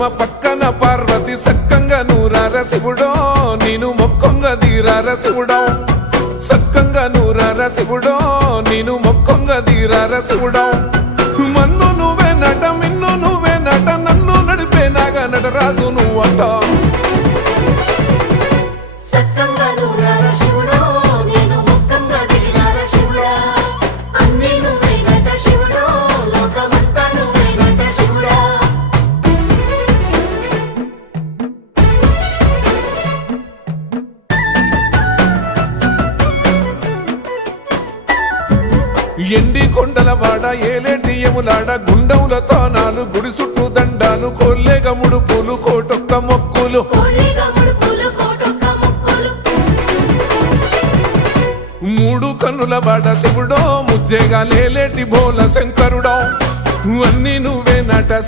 పరశురామ పక్కన పార్వతి సక్కంగా నూరార శివుడో నేను మొక్కంగా దీరార శివుడో సక్కంగా నూరార శివుడో నేను మొక్కంగా దీరార శివుడో మన్ను నువ్వే నట మిన్ను నువ్వే నట నన్ను నడిపే నాగా నటరాజు నువ్వంట ఎండి కొండల వాడ ఏలేటి యములాడ గుండముల తానాలు గుడి చుట్టూ దండాలు కోల్లేగ ముడుపులు కోటొక్క మొక్కులు మూడు కన్నుల వాడ శివుడో ముజ్జేగా లేలేటి బోల శంకరుడో అన్నీ నువ్వే నట